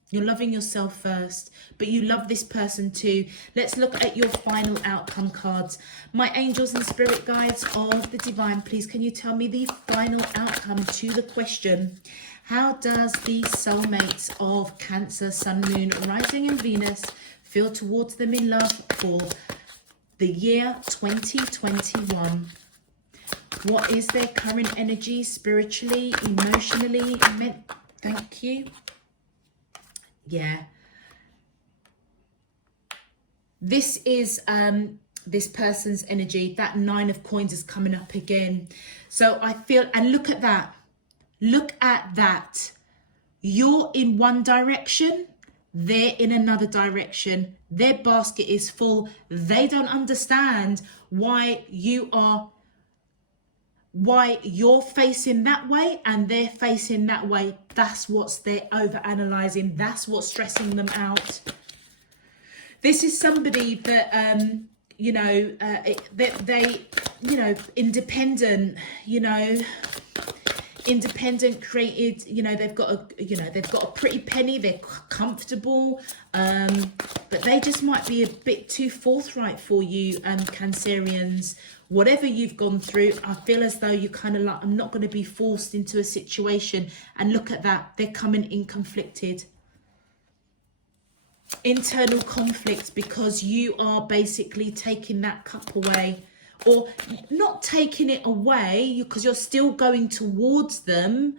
You're loving yourself first, but you love this person too. Let's look at your final outcome cards. My angels and spirit guides of the divine, please can you tell me the final outcome to the question? How does the soulmates of Cancer, Sun, Moon, Rising and Venus feel towards them in love for the year 2021? What is their current energy spiritually, emotionally? Thank you. Yeah. This is this person's energy. That Nine of Coins is coming up again. So I feel, and look at that. Look at that. You're in one direction. They're in another direction. Their basket is full. They don't understand why you're facing that way and they're facing that way. That's what's they're over-analyzing. That's what's stressing them out. This is somebody that, they, independent, independent, created, they've got a pretty penny, they're comfortable, but they just might be a bit too forthright for you, Cancerians. Whatever you've gone through, I feel as though you kind of like, I'm not going to be forced into a situation. And look at that, they're coming in conflicted. Internal conflict, because you are basically taking that cup away, or not taking it away because you're still going towards them,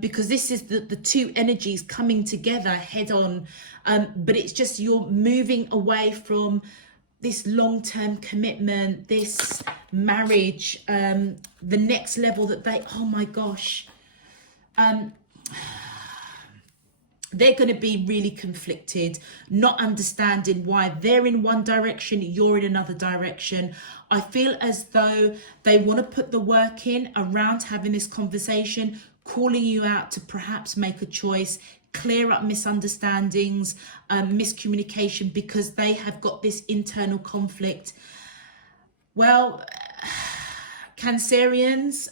because this is the two energies coming together head on. But it's just you're moving away from this long-term commitment, this marriage, the next level that they, oh my gosh, they're going to be really conflicted, not understanding why they're in one direction, you're in another direction. I feel as though they want to put the work in around having this conversation, calling you out to perhaps make a choice, clear up misunderstandings, miscommunication, because they have got this internal conflict. Well, Cancerians,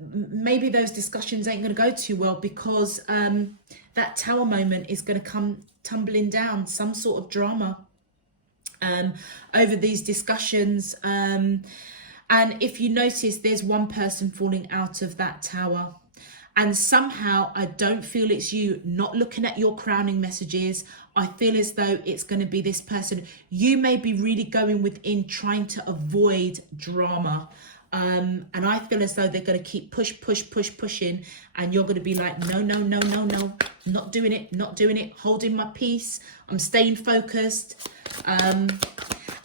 maybe those discussions ain't going to go too well, because that tower moment is going to come tumbling down, some sort of drama over these discussions. And if you notice, there's one person falling out of that tower, and somehow I don't feel it's you not looking at your crowning messages. I feel as though it's going to be this person. You may be really going within trying to avoid drama. And I feel as though they're going to keep pushing, and you're going to be like, no, not doing it, holding my peace, I'm staying focused.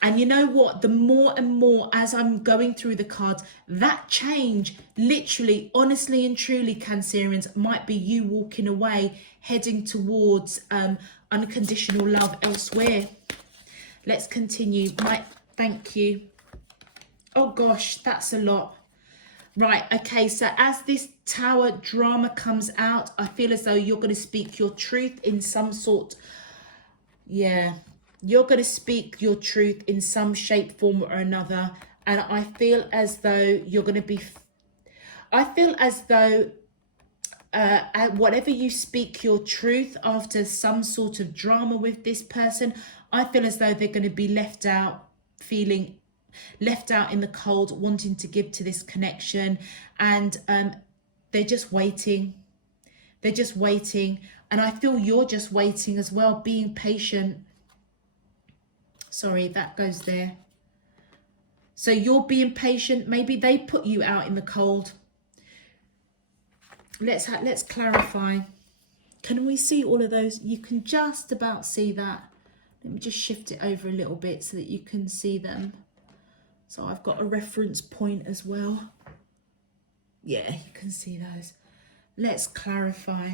And you know what, the more and more as I'm going through the cards, that change, literally, honestly and truly, Cancerians, might be you walking away, heading towards unconditional love elsewhere. Let's continue. Thank you. Oh gosh, that's a lot. Right, okay, so as this tower drama comes out, I feel as though you're going to speak your truth in some sort. Yeah, you're going to speak your truth in some shape, form or another. And I feel as though you're going to be, I feel as though whatever you speak your truth after some sort of drama with this person, I feel as though they're going to be left out, feeling left out in the cold, wanting to give to this connection, and they're just waiting. And I feel you're just waiting as well, being patient. Sorry, that goes there. So you're being patient. Maybe they put you out in the cold. Let's clarify. Can we see all of those? You can just about see that. Let me just shift it over a little bit so that you can see them. So I've got a reference point as well. Yeah, you can see those. Let's clarify.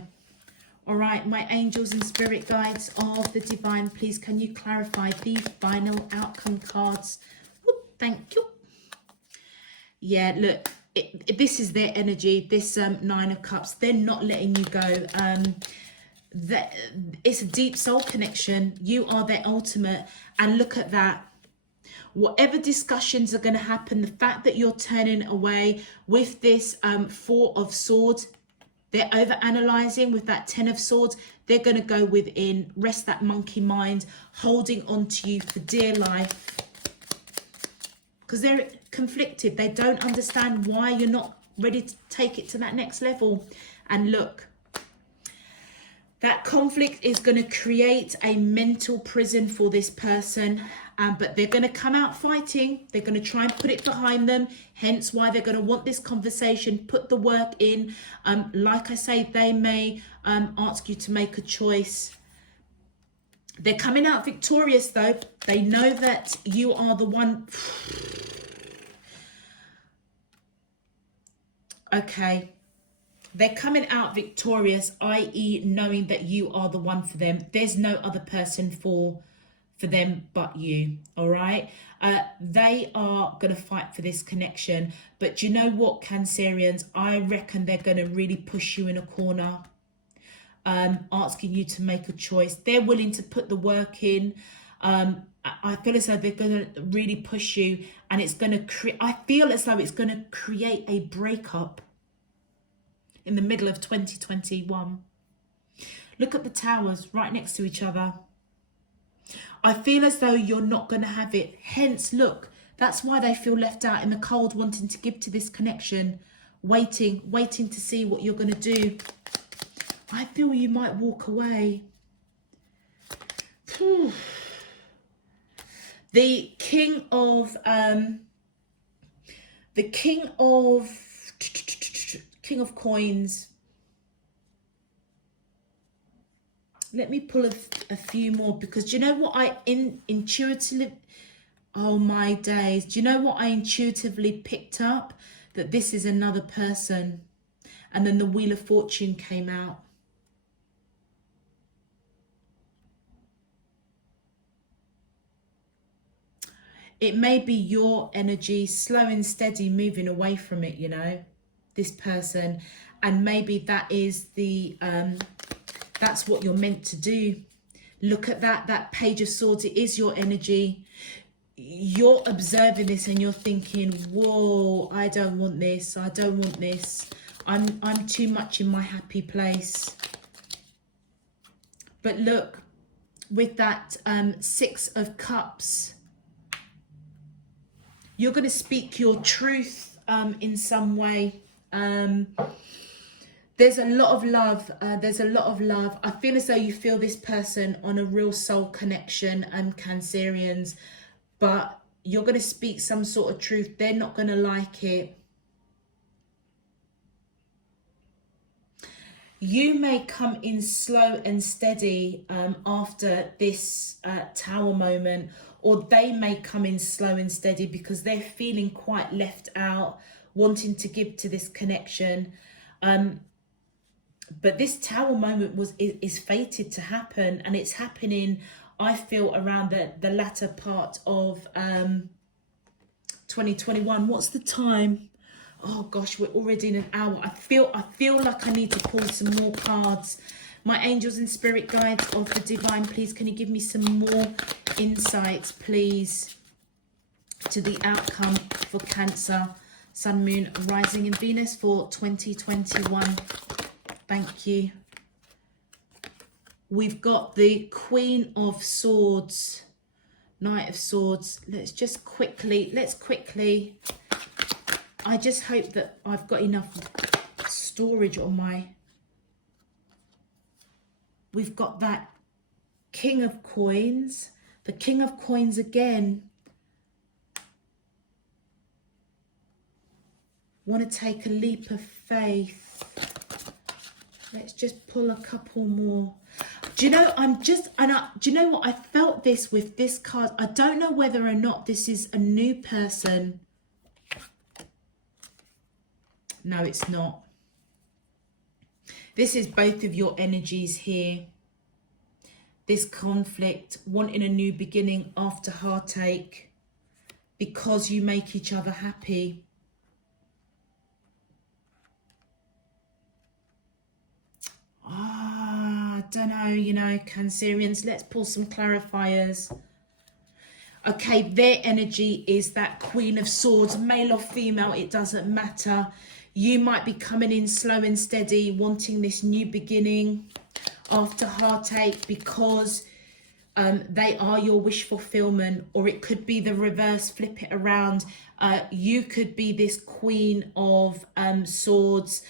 All right, my angels and spirit guides of the divine, please can you clarify the final outcome cards? Whoop, thank you. Yeah, look, this is their energy, this Nine of Cups. They're not letting you go. It's a deep soul connection. You are their ultimate. And look at that. Whatever discussions are going to happen, the fact that you're turning away with this Four of Swords, they're over-analysing with that Ten of Swords. They're going to go within, rest that monkey mind, holding on to you for dear life. Because they're conflicted. They don't understand why you're not ready to take it to that next level. And look, that conflict is going to create a mental prison for this person. But they're going to come out fighting. They're going to try and put it behind them. Hence why they're going to want this conversation, put the work in. Like I say, they may ask you to make a choice. They're coming out victorious though. They know that you are the one. Okay. They're coming out victorious, i.e. knowing that you are the one for them. There's no other person for them but you. All right. They are going to fight for this connection. But do you know what, Cancerians? I reckon they're going to really push you in a corner, asking you to make a choice. They're willing to put the work in. I feel as though they're going to really push you, and it's going to create, I feel as though it's going to create a breakup in the middle of 2021. Look at the towers right next to each other. I feel as though you're not going to have it. Hence, look, that's why they feel left out in the cold, wanting to give to this connection, waiting to see what you're going to do. I feel you might walk away. The King of King of Coins. Let me pull a few more, because do you know what I intuitively, oh my days, do you know what I intuitively picked up? That this is another person. And then the Wheel of Fortune came out. It may be your energy, slow and steady, moving away from it, you know, this person. And maybe that is the, that's what you're meant to do. Look at that Page of Swords. It is your energy. You're observing this and you're thinking, whoa, I don't want this. I don't want this. I'm too much in my happy place. But look, with that Six of Cups, you're going to speak your truth in some way. There's a lot of love. There's a lot of love. I feel as though you feel this person on a real soul connection, Cancerians. But you're going to speak some sort of truth. They're not going to like it. You may come in slow and steady after this Tower moment, or they may come in slow and steady because they're feeling quite left out, wanting to give to this connection. But this Tower moment is fated to happen, and it's happening, I feel, around the latter part of 2021. What's the time? Oh gosh, we're already in an hour. I feel like I need to pull some more cards. My angels and spirit guides of the divine, please, can you give me some more insights, please, to the outcome for Cancer, Sun, Moon, Rising, and Venus for 2021. Thank you. We've got the Queen of Swords, Knight of Swords. Let's quickly. I just hope that I've got enough storage on my... We've got that King of Coins. The King of Coins again. Want to take a leap of faith. Let's just pull a couple more. Do you know, do you know what? I felt this with this card. I don't know whether or not this is a new person. No, it's not. This is both of your energies here. This conflict, wanting a new beginning after heartache, because you make each other happy. I don't know, you know, Cancerians, let's pull some clarifiers. Okay, their energy is that Queen of Swords, male or female, it doesn't matter. You might be coming in slow and steady, wanting this new beginning after heartache, because they are your wish fulfillment. Or it could be the reverse, flip it around. You could be this Queen of Swords,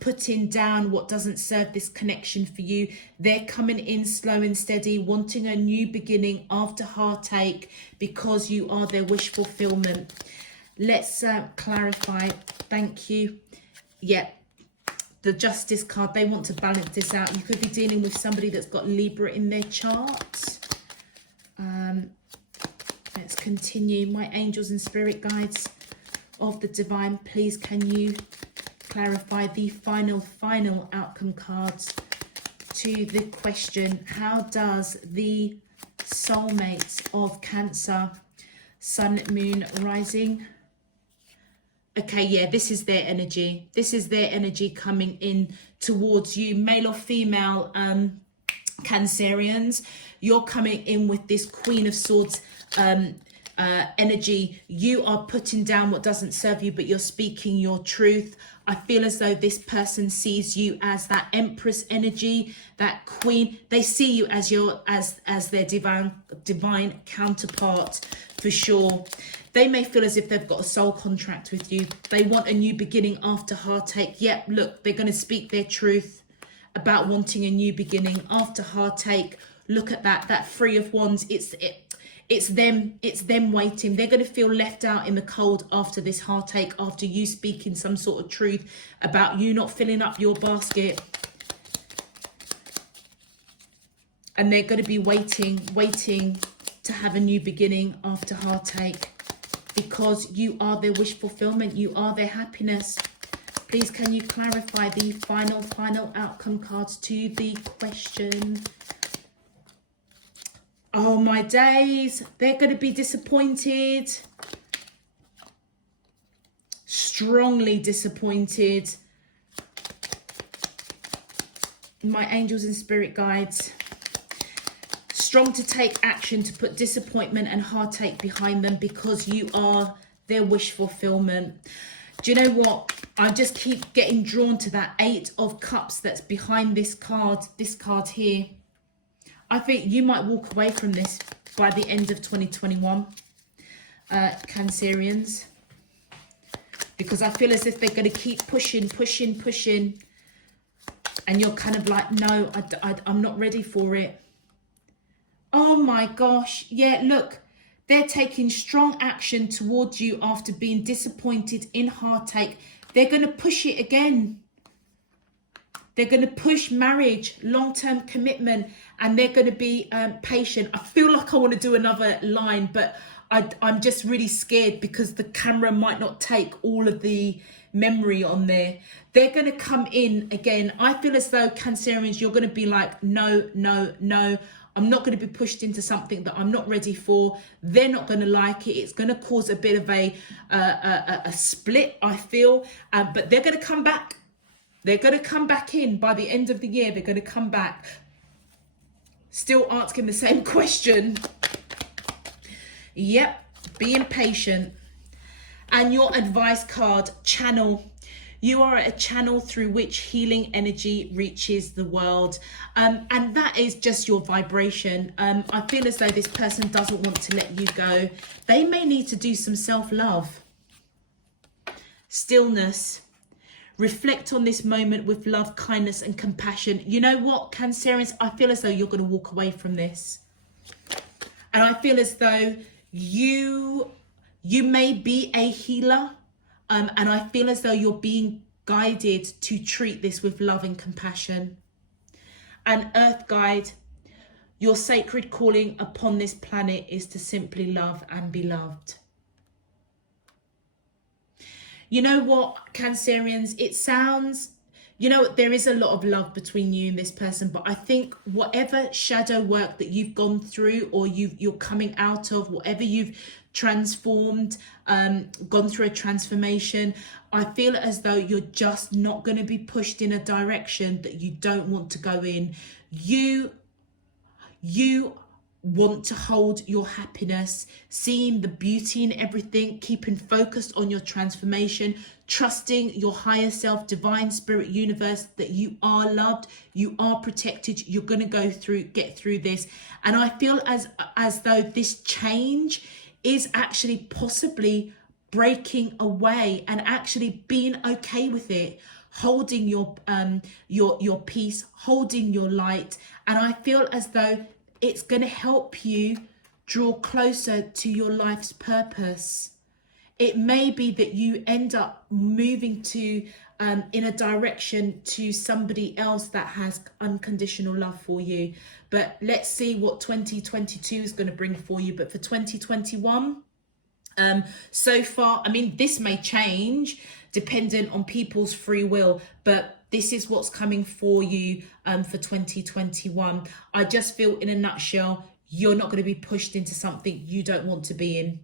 putting down what doesn't serve this connection for you. They're coming in slow and steady, wanting a new beginning after heartache, because you are their wish fulfillment. Let's clarify. Thank you. Yeah, the Justice card, they want to balance this out. You could be dealing with somebody that's got Libra in their chart. Let's continue. My angels and spirit guides of the divine, please, can you clarify the final outcome cards to the question: how does the soulmates of Cancer, Sun, Moon, Rising... Okay, yeah, this is their energy. This is their energy coming in towards you, male or female, Cancerians. You're coming in with this Queen of Swords energy. You are putting down what doesn't serve you, but you're speaking your truth. I feel as though this person sees you as that Empress energy, that Queen. They see you as your as their divine counterpart, for sure. They may feel as if they've got a soul contract with you. They want a new beginning after heartache. Yep, look, they're going to speak their truth about wanting a new beginning after heartache. Look at that Three of Wands. It's them waiting. They're going to feel left out in the cold after this heartache, after you speaking some sort of truth about you not filling up your basket. And they're going to be waiting to have a new beginning after heartache, because you are their wish fulfillment. You are their happiness. Please, can you clarify the final outcome cards to the question? Oh my days, they're going to be disappointed. Strongly disappointed. My angels and spirit guides. Strong to take action, to put disappointment and heartache behind them, because you are their wish fulfillment. Do you know what? I just keep getting drawn to that 8 of Cups that's behind this card here. I think you might walk away from this by the end of 2021, Cancerians, because I feel as if they're going to keep pushing, and you're kind of like, no, I'm not ready for it. Oh my gosh. Yeah, look, they're taking strong action towards you after being disappointed in heartache. They're going to push it again. They're going to push marriage, long-term commitment, and they're going to be patient. I feel like I want to do another line, but I'm just really scared because the camera might not take all of the memory on there. They're going to come in again. I feel as though, Cancerians, you're going to be like, no, I'm not going to be pushed into something that I'm not ready for. They're not going to like it. It's going to cause a bit of a split, I feel. But they're going to come back. They're going to come back in by the end of the year. They're going to come back. Still asking the same question. Yep, being patient. And your advice card, channel. You are a channel through which healing energy reaches the world. And that is just your vibration. I feel as though this person doesn't want to let you go. They may need to do some self-love. Stillness. Reflect on this moment with love, kindness, and compassion. You know what, Cancerians? I feel as though you're going to walk away from this. And I feel as though you may be a healer. And I feel as though you're being guided to treat this with love and compassion. And Earth Guide, your sacred calling upon this planet is to simply love and be loved. You know what, Cancerians, it sounds, you know, there is a lot of love between you and this person, but I think whatever shadow work that you've gone through, or you're coming out of, whatever you've transformed, gone through a transformation, I feel as though you're just not going to be pushed in a direction that you don't want to go in. You want to hold your happiness, seeing the beauty in everything, keeping focused on your transformation, trusting your higher self, divine spirit, universe, that you are loved, you are protected, you're going to get through this. And I feel as though this change is actually possibly breaking away and actually being okay with it, holding your peace, holding your light. And I feel as though it's going to help you draw closer to your life's purpose. It may be that you end up moving to in a direction to somebody else that has unconditional love for you. But let's see what 2022 is going to bring for you. But for 2021, so far, I mean, this may change dependent on people's free will, but this is what's coming for you for 2021. I just feel, in a nutshell, you're not going to be pushed into something you don't want to be in.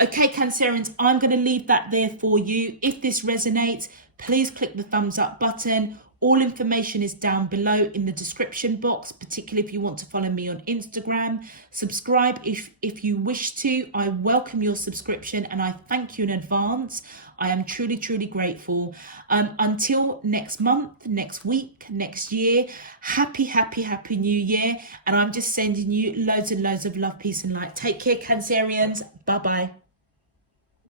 Okay, Cancerians, I'm going to leave that there for you. If this resonates, please click the thumbs up button. All information is down below in the description box, particularly if you want to follow me on Instagram. Subscribe if you wish to. I welcome your subscription and I thank you in advance. I am truly, truly grateful. Until next month, next week, next year, happy, happy, happy new year. And I'm just sending you loads and loads of love, peace and light. Take care, Cancerians. Bye-bye.